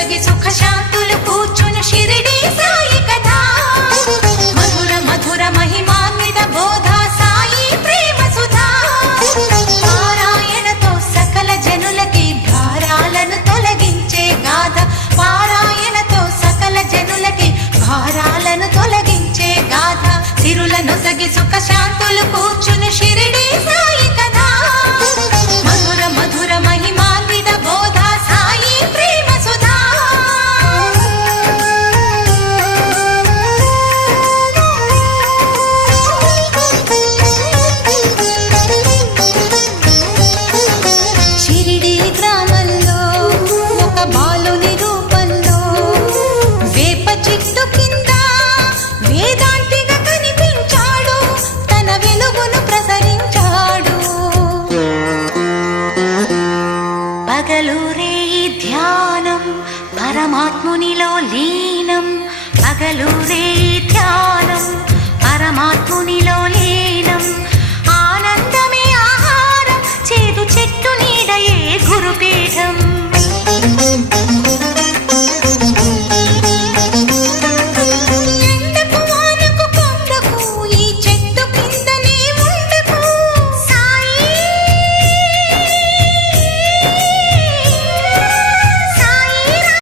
నొసగి సుఖ శాంతులు కూర్చును షిరిడి సాయి కథ మధుర మధుర మహిమాన్విత బోధ సాయి ప్రేమ సుధా పారాయణతో సకల జనులకి భారాలను తొలగించే గాథ పారాయణతో సకల జనులకి భారాలను తొలగించే గాథ సిరుల నొసగి సుఖ శాంతులు కూర్చును షిరిడి సాయి కథ మధుర మధుర మహిమాన్విత బోధ సాయి ప్రేమ సుధా షిరిడి గ్రామంలో ఒక బాలుని రూపంలో వేప చెట్టు కింద వేదాంతిగా కనిపించాడు తన వెలుగును ప్రసరించాడు పగలూరే ధ్యానం పరమాత్మునిలో లీనం పగలూరే ధ్యానం పరమాత్మునిలో